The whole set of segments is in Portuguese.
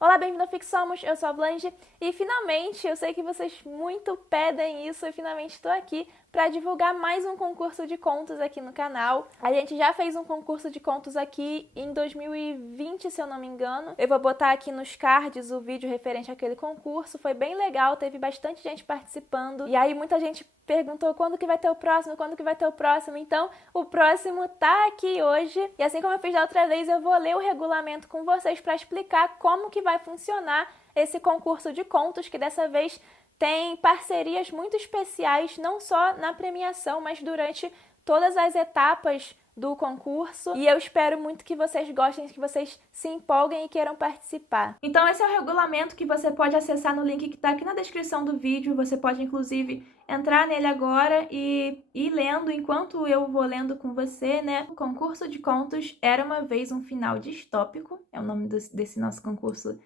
Olá, bem-vindo ao Fixamos, eu sou a Blanche e finalmente, eu sei que vocês muito pedem isso e finalmente estou aqui para divulgar mais um concurso de contos aqui no canal. A gente já fez um concurso de contos aqui em 2020, se eu não me engano. Eu vou botar aqui nos cards o vídeo referente àquele concurso, foi bem legal, teve bastante gente participando e aí muita gente perguntou quando que vai ter o próximo, quando que vai ter o próximo. Então, o próximo tá aqui hoje. E assim como eu fiz da outra vez, eu vou ler o regulamento com vocês para explicar como que vai funcionar esse concurso de contos, que dessa vez tem parcerias muito especiais, não só na premiação, mas durante todas as etapas do concurso, e eu espero muito que vocês gostem, que vocês se empolguem e queiram participar. Então esse é o regulamento que você pode acessar no link que está aqui na descrição do vídeo. Você pode inclusive entrar nele agora e ir lendo enquanto eu vou lendo com você, né? O concurso de contos Era Uma Vez um Final Distópico, é o nome desse nosso concurso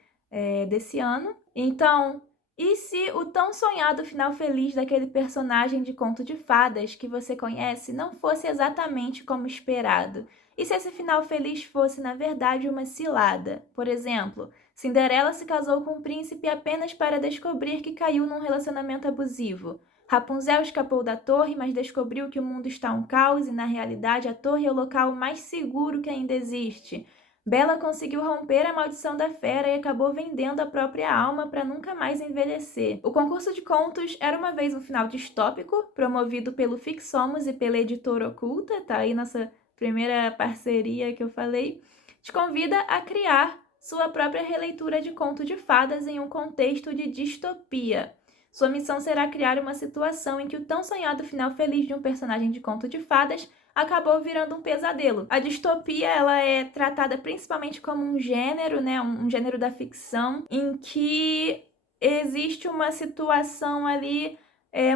desse ano. Então, e se o tão sonhado final feliz daquele personagem de conto de fadas que você conhece não fosse exatamente como esperado? E se esse final feliz fosse, na verdade, uma cilada? Por exemplo, Cinderela se casou com um príncipe apenas para descobrir que caiu num relacionamento abusivo. Rapunzel escapou da torre, mas descobriu que o mundo está um caos e, na realidade, a torre é o local mais seguro que ainda existe. Bela conseguiu romper a maldição da fera e acabou vendendo a própria alma para nunca mais envelhecer. O concurso de contos Era Uma Vez um Final Distópico, promovido pelo Fixomos e pela Editora Oculta, tá aí nossa primeira parceria que eu falei, te convida a criar sua própria releitura de conto de fadas em um contexto de distopia. Sua missão será criar uma situação em que o tão sonhado final feliz de um personagem de conto de fadas acabou virando um pesadelo. A distopia, ela é tratada principalmente como um gênero, né, um gênero da ficção, em que existe uma situação ali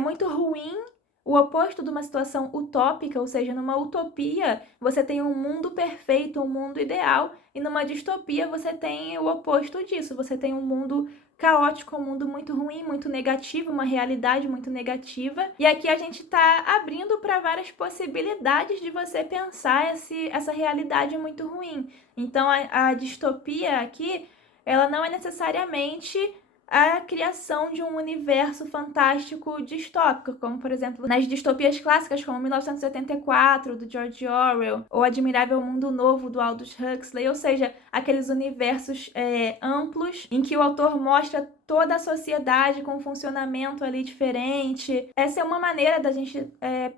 muito ruim, o oposto de uma situação utópica, ou seja, numa utopia você tem um mundo perfeito, um mundo ideal, e numa distopia você tem o oposto disso, você tem um mundo caótico, um mundo muito ruim, muito negativo, uma realidade muito negativa. E aqui a gente está abrindo para várias possibilidades de você pensar essa realidade muito ruim. Então a distopia aqui, ela não é necessariamente a criação de um universo fantástico distópico, como, por exemplo, nas distopias clássicas, como 1984, do George Orwell, ou Admirável Mundo Novo, do Aldous Huxley, ou seja, aqueles universos amplos, em que o autor mostra toda a sociedade com um funcionamento ali diferente. Essa é uma maneira da gente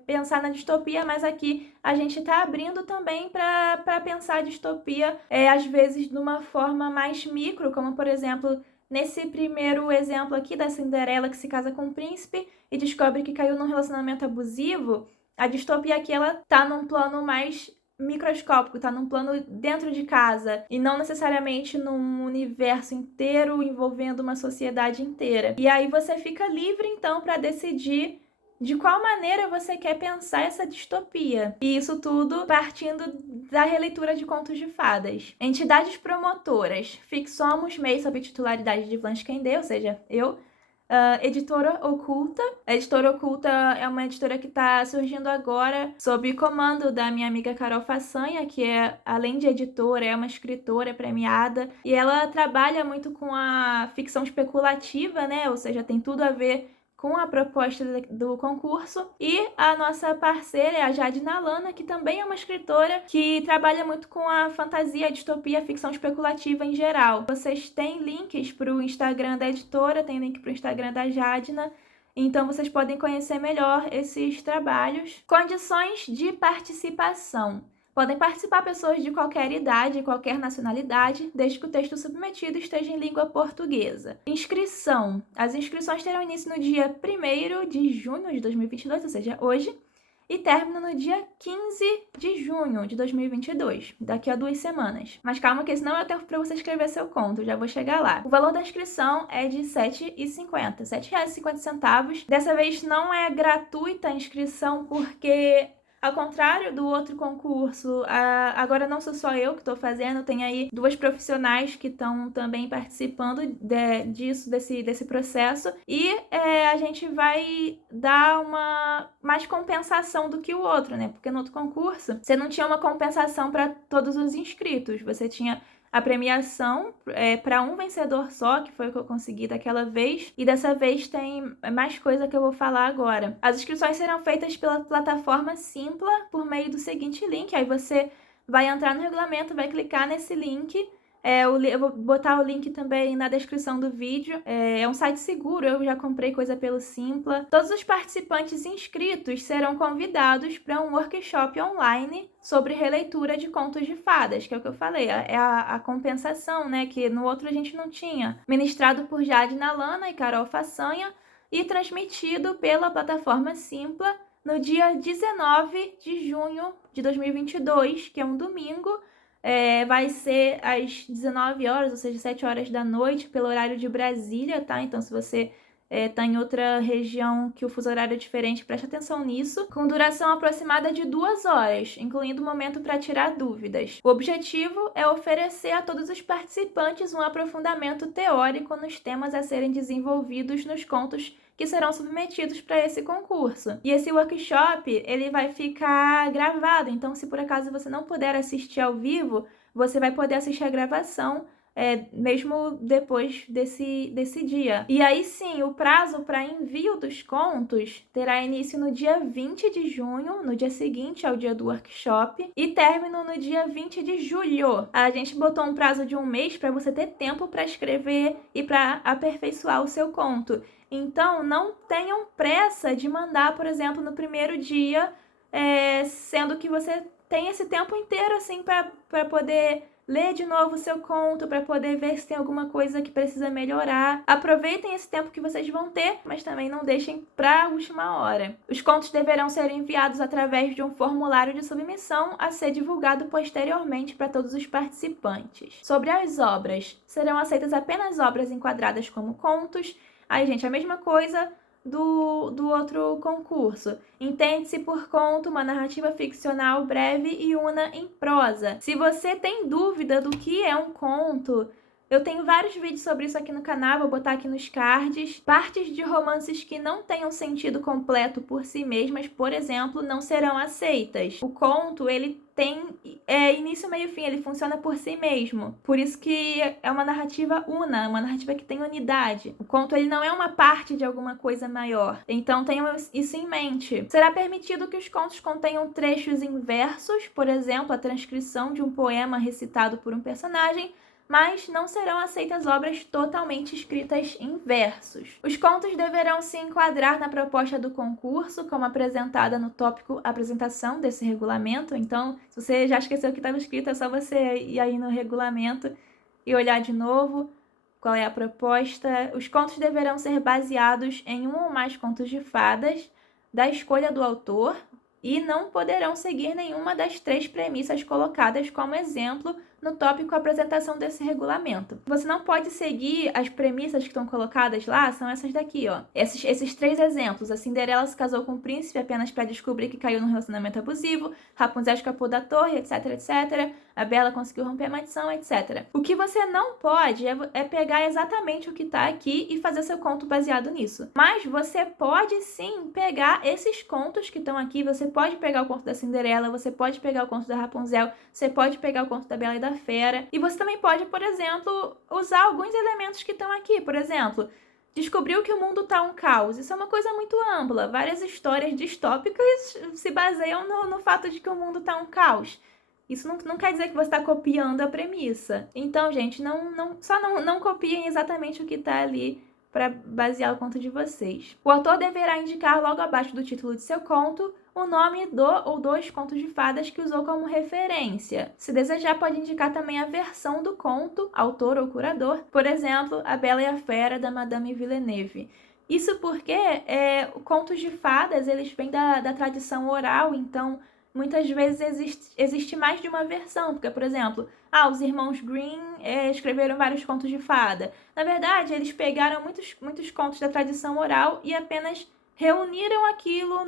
pensar na distopia, mas aqui a gente está abrindo também para pensar a distopia, às vezes, de uma forma mais micro, como, por exemplo, nesse primeiro exemplo aqui da Cinderela que se casa com um príncipe e descobre que caiu num relacionamento abusivo, a distopia aqui ela tá num plano mais microscópico, tá num plano dentro de casa e não necessariamente num universo inteiro envolvendo uma sociedade inteira. E aí você fica livre então para decidir de qual maneira você quer pensar essa distopia. E isso tudo partindo da releitura de contos de fadas. Entidades promotoras. Fixomos, MEI sob titularidade de Blanche Kendê, ou seja, eu. Editora Oculta. A Editora Oculta é uma editora que está surgindo agora sob comando da minha amiga Carol Façanha, que é, além de editora, é uma escritora premiada. E ela trabalha muito com a ficção especulativa, né? Ou seja, tem tudo a ver com a proposta do concurso. E a nossa parceira é a Jade Nalana, que também é uma escritora que trabalha muito com a fantasia, a distopia, a ficção especulativa em geral. Vocês têm links para o Instagram da editora, tem link para o Instagram da Jadna, então vocês podem conhecer melhor esses trabalhos. Condições de participação. Podem participar pessoas de qualquer idade e qualquer nacionalidade, desde que o texto submetido esteja em língua portuguesa. Inscrição. As inscrições terão início no dia 1º de junho de 2022, ou seja, hoje, e término no dia 15 de junho de 2022, daqui a 2 semanas. Mas calma que esse não é o tempo para você escrever seu conto, já vou chegar lá. O valor da inscrição é de R$ 7,50, R$ 7,50. Dessa vez não é gratuita a inscrição, porque ao contrário do outro concurso, agora não sou só eu que estou fazendo, tem aí 2 profissionais que estão também participando desse processo, e a gente vai dar uma mais compensação do que o outro, né? Porque no outro concurso você não tinha uma compensação para todos os inscritos, você tinha a premiação é para um vencedor só, que foi o que eu consegui daquela vez. E dessa vez tem mais coisa que eu vou falar agora. As inscrições serão feitas pela plataforma Simpla por meio do seguinte link. Aí você vai entrar no regulamento, vai clicar nesse link. Eu vou botar o link também na descrição do vídeo. É um site seguro, eu já comprei coisa pelo Simpla. Todos os participantes inscritos serão convidados para um workshop online sobre releitura de contos de fadas, que é o que eu falei, é a compensação, né, que no outro a gente não tinha. Ministrado por Jade Nalana e Carol Façanha e transmitido pela plataforma Simpla no dia 19 de junho de 2022, que é um domingo. Vai ser às 19 horas, ou seja, 7 horas da noite, pelo horário de Brasília, tá? Então, se você tá em outra região que o fuso horário é diferente, preste atenção nisso. Com duração aproximada de 2 horas, incluindo o momento para tirar dúvidas. O objetivo é oferecer a todos os participantes um aprofundamento teórico nos temas a serem desenvolvidos nos contos que serão submetidos para esse concurso. E esse workshop, ele vai ficar gravado, então se por acaso você não puder assistir ao vivo, você vai poder assistir a gravação mesmo depois desse dia. E aí sim, o prazo para envio dos contos terá início no dia 20 de junho, no dia seguinte ao dia do workshop, e término no dia 20 de julho. A gente botou um prazo de 1 mês para você ter tempo para escrever e para aperfeiçoar o seu conto. Então, não tenham pressa de mandar, por exemplo, no primeiro dia, sendo que você tem esse tempo inteiro assim para poder ler de novo o seu conto, para poder ver se tem alguma coisa que precisa melhorar. Aproveitem esse tempo que vocês vão ter, mas também não deixem para a última hora. Os contos deverão ser enviados através de um formulário de submissão a ser divulgado posteriormente para todos os participantes. Sobre as obras, serão aceitas apenas obras enquadradas como contos. Aí, gente, a mesma coisa do outro concurso. Entende-se por conto uma narrativa ficcional breve e una em prosa. Se você tem dúvida do que é um conto, eu tenho vários vídeos sobre isso aqui no canal, vou botar aqui nos cards. Partes de romances que não tenham sentido completo por si mesmas, por exemplo, não serão aceitas. O conto, ele tem início, meio e fim, ele funciona por si mesmo. Por isso que é uma narrativa una, uma narrativa que tem unidade. O conto, ele não é uma parte de alguma coisa maior. Então tenham isso em mente. Será permitido que os contos contenham trechos em versos, por exemplo, a transcrição de um poema recitado por um personagem, mas não serão aceitas obras totalmente escritas em versos. Os contos deverão se enquadrar na proposta do concurso, como apresentada no tópico apresentação desse regulamento. Então, se você já esqueceu o que estava escrito, é só você ir aí no regulamento e olhar de novo qual é a proposta. Os contos deverão ser baseados em um ou mais contos de fadas da escolha do autor e não poderão seguir nenhuma das 3 premissas colocadas como exemplo no tópico apresentação desse regulamento. Você não pode seguir as premissas que estão colocadas lá, são essas daqui, ó. Esses 3 exemplos. A Cinderela se casou com o príncipe apenas para descobrir que caiu num relacionamento abusivo, Rapunzel escapou da torre, etc, etc. A Bela conseguiu romper a maldição, etc. O que você não pode é pegar exatamente o que tá aqui e fazer seu conto baseado nisso. Mas você pode sim pegar esses contos que estão aqui, você pode pegar o conto da Cinderela, você pode pegar o conto da Rapunzel, você pode pegar o conto da Bela e da Fera. E você também pode, por exemplo, usar alguns elementos que estão aqui. Por exemplo, descobriu que o mundo está um caos. Isso é uma coisa muito ampla. Várias histórias distópicas se baseiam no fato de que o mundo está um caos. Isso não quer dizer que você está copiando a premissa. Então, gente, não copiem exatamente o que está ali para basear o conto de vocês. O autor deverá indicar logo abaixo do título de seu conto o nome do ou dos contos de fadas que usou como referência. Se desejar, pode indicar também a versão do conto, autor ou curador. Por exemplo, A Bela e a Fera, da Madame Villeneuve. Isso porque contos de fadas, eles vêm da tradição oral, então muitas vezes existe mais de uma versão, porque, por exemplo, os irmãos Grimm escreveram vários contos de fada. Na verdade, eles pegaram muitos contos da tradição oral e apenas reuniram aquilo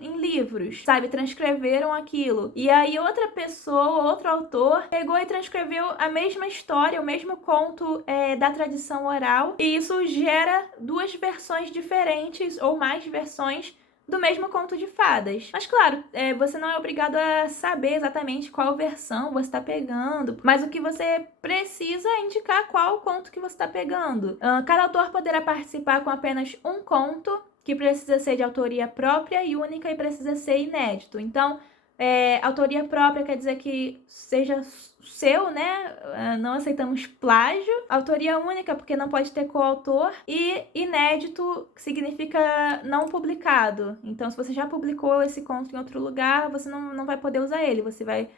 em livros, sabe? Transcreveram aquilo. E aí outra pessoa, outro autor, pegou e transcreveu a mesma história, o mesmo conto da tradição oral. E isso gera 2 versões diferentes ou mais versões do mesmo conto de fadas. Mas claro, você não é obrigado a saber exatamente qual versão você está pegando, mas o que você precisa é indicar qual conto que você está pegando. Cada autor poderá participar com apenas um conto, que precisa ser de autoria própria e única e precisa ser inédito. Então, autoria própria quer dizer que seja seu, né? Não aceitamos plágio. Autoria única, porque não pode ter coautor. E inédito significa não publicado. Então, se você já publicou esse conto em outro lugar, você não vai poder usar ele. Você vai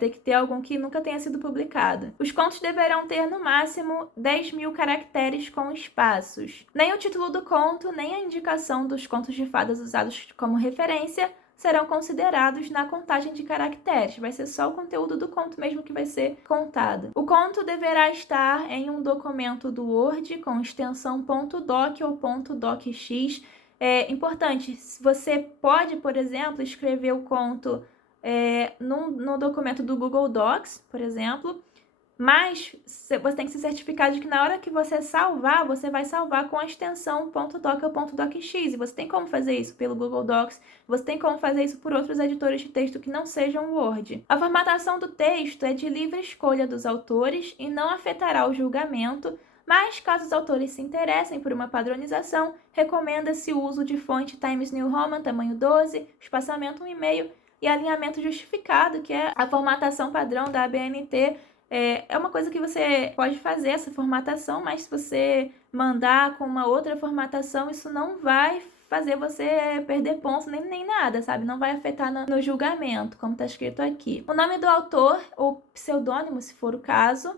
ter que ter algum que nunca tenha sido publicado. Os contos deverão ter, no máximo, 10.000 caracteres com espaços. Nem o título do conto, nem a indicação dos contos de fadas usados como referência serão considerados na contagem de caracteres. Vai ser só o conteúdo do conto mesmo que vai ser contado. O conto deverá estar em um documento do Word com extensão .doc ou .docx. Importante, você pode, por exemplo, escrever o conto no documento do Google Docs, por exemplo, mas você tem que se certificar de que na hora que você salvar, você vai salvar com a extensão .doc ou .docx. E você tem como fazer isso pelo Google Docs, você tem como fazer isso por outros editores de texto que não sejam Word. A formatação do texto é de livre escolha dos autores e não afetará o julgamento, mas caso os autores se interessem por uma padronização, recomenda-se o uso de fonte Times New Roman, tamanho 12, espaçamento 1,5 e alinhamento justificado, que é a formatação padrão da ABNT. É uma coisa que você pode fazer, essa formatação, mas se você mandar com uma outra formatação, isso não vai fazer você perder pontos nem nada, sabe? Não vai afetar no julgamento, como está escrito aqui. O nome do autor, ou pseudônimo, se for o caso,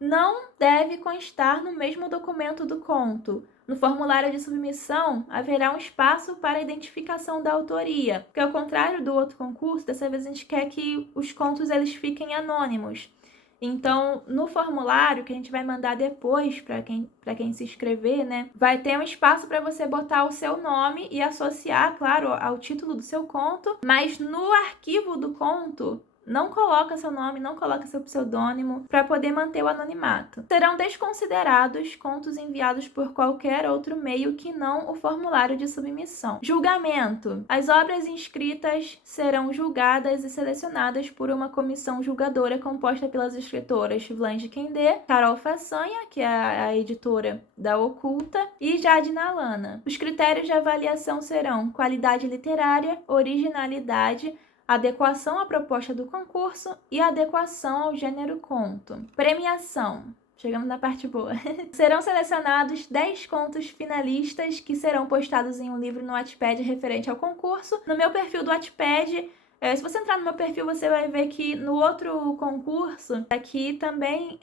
não deve constar no mesmo documento do conto. No formulário de submissão, haverá um espaço para a identificação da autoria, porque ao contrário do outro concurso, dessa vez a gente quer que os contos eles fiquem anônimos. Então, no formulário que a gente vai mandar depois para quem se inscrever, né, vai ter um espaço para você botar o seu nome e associar, claro, ao título do seu conto, mas no arquivo do conto não coloca seu nome, não coloca seu pseudônimo para poder manter o anonimato. Serão desconsiderados contos enviados por qualquer outro meio que não o formulário de submissão. Julgamento. As obras inscritas serão julgadas e selecionadas por uma comissão julgadora composta pelas escritoras Blanche Kendê, Carol Façanha, que é a editora da Oculta, e Jade Nalana. Os critérios de avaliação serão qualidade literária, originalidade, adequação à proposta do concurso e adequação ao gênero conto. Premiação. Chegamos na parte boa. Serão selecionados 10 contos finalistas que serão postados em um livro no Wattpad referente ao concurso. No meu perfil do Wattpad, se você entrar no meu perfil, você vai ver que no outro concurso, aqui também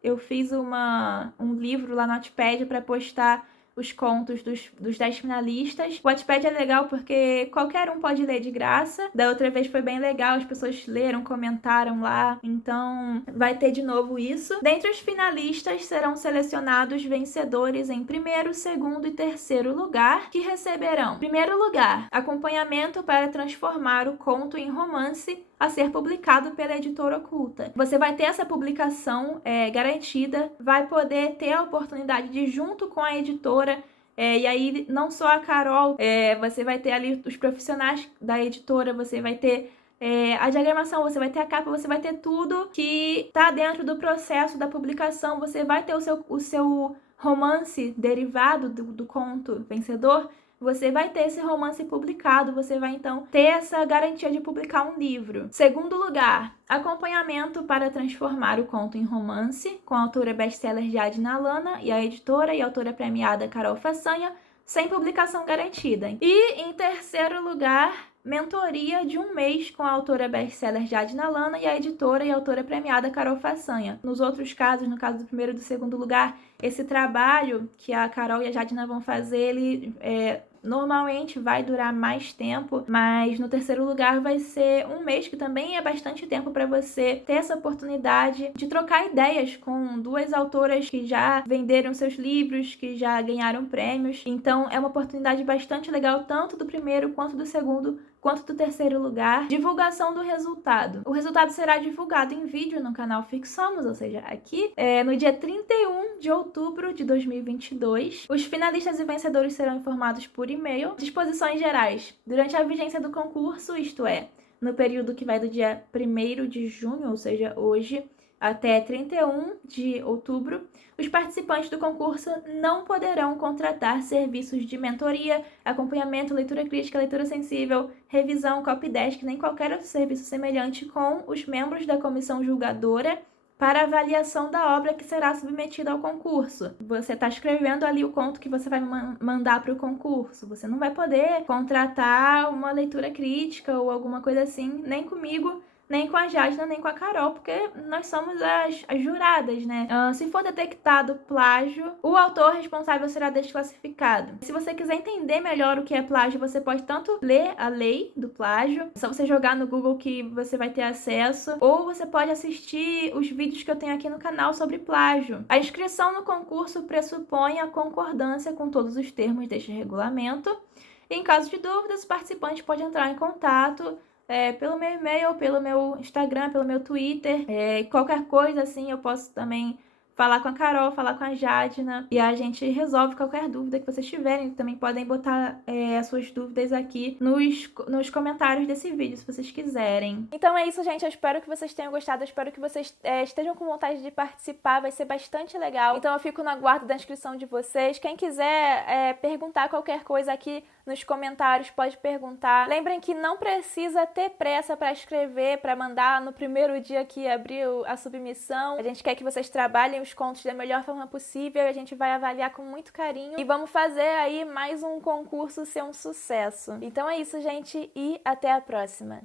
eu fiz um livro lá no Wattpad para postar os contos dos 10 finalistas. O Wattpad é legal porque qualquer um pode ler de graça. Da outra vez foi bem legal, as pessoas leram, comentaram lá. Então, vai ter de novo isso. Dentre os finalistas, serão selecionados vencedores em primeiro, segundo e terceiro lugar, que receberão, primeiro lugar, acompanhamento para transformar o conto em romance a ser publicado pela editora Oculta. Você vai ter essa publicação garantida, vai poder ter a oportunidade de, junto com a editora, e aí não só a Carol, você vai ter ali os profissionais da editora, você vai ter a diagramação, você vai ter a capa, você vai ter tudo que está dentro do processo da publicação, você vai ter o seu romance derivado do conto vencedor, você vai ter esse romance publicado, você vai então ter essa garantia de publicar um livro. Segundo lugar, acompanhamento para transformar o conto em romance, com a autora best-seller Jade Nalana e a editora e autora premiada Carol Façanha, sem publicação garantida. E em terceiro lugar, mentoria de 1 mês com a autora best-seller Jade Nalana e a editora e autora premiada Carol Façanha. Nos outros casos, no caso do primeiro e do segundo lugar, esse trabalho que a Carol e a Jade vão fazer, ele normalmente vai durar mais tempo, mas no terceiro lugar vai ser 1 mês, que também é bastante tempo para você ter essa oportunidade de trocar ideias com 2 autoras que já venderam seus livros, que já ganharam prêmios. Então é uma oportunidade bastante legal, tanto do primeiro quanto do segundo quanto do terceiro lugar. Divulgação do resultado. O resultado será divulgado em vídeo no canal Fixamos, ou seja, aqui, no dia 31 de outubro de 2022. Os finalistas e vencedores serão informados por e-mail. Disposições gerais. Durante a vigência do concurso, isto é, no período que vai do dia 1º de junho, ou seja, hoje, até 31 de outubro, os participantes do concurso não poderão contratar serviços de mentoria, acompanhamento, leitura crítica, leitura sensível, revisão, copydesk, nem qualquer outro serviço semelhante com os membros da comissão julgadora para avaliação da obra que será submetida ao concurso. Você está escrevendo ali o conto que você vai mandar para o concurso. Você não vai poder contratar uma leitura crítica ou alguma coisa assim, nem comigo, nem com a Jadna, nem com a Carol, porque nós somos as juradas, né? Se for detectado plágio, o autor responsável será desclassificado. Se você quiser entender melhor o que é plágio, você pode tanto ler a lei do plágio, é só você jogar no Google que você vai ter acesso, ou você pode assistir os vídeos que eu tenho aqui no canal sobre plágio. A inscrição no concurso pressupõe a concordância com todos os termos deste regulamento. E, em caso de dúvidas, o participante pode entrar em contato pelo meu e-mail, pelo meu Instagram, pelo meu Twitter, qualquer coisa assim, eu posso também falar com a Carol, falar com a Jadna, e a gente resolve qualquer dúvida que vocês tiverem. Também podem botar as suas dúvidas aqui nos comentários desse vídeo, se vocês quiserem. Então é isso, gente. Eu espero que vocês tenham gostado, eu espero que vocês estejam com vontade de participar, vai ser bastante legal. Então eu fico no aguardo da inscrição de vocês. Quem quiser perguntar qualquer coisa aqui nos comentários, pode perguntar. Lembrem que não precisa ter pressa para escrever, para mandar no primeiro dia que abriu a submissão. A gente quer que vocês trabalhem os contos da melhor forma possível, a gente vai avaliar com muito carinho e vamos fazer aí mais um concurso ser um sucesso. Então é isso, gente, e até a próxima!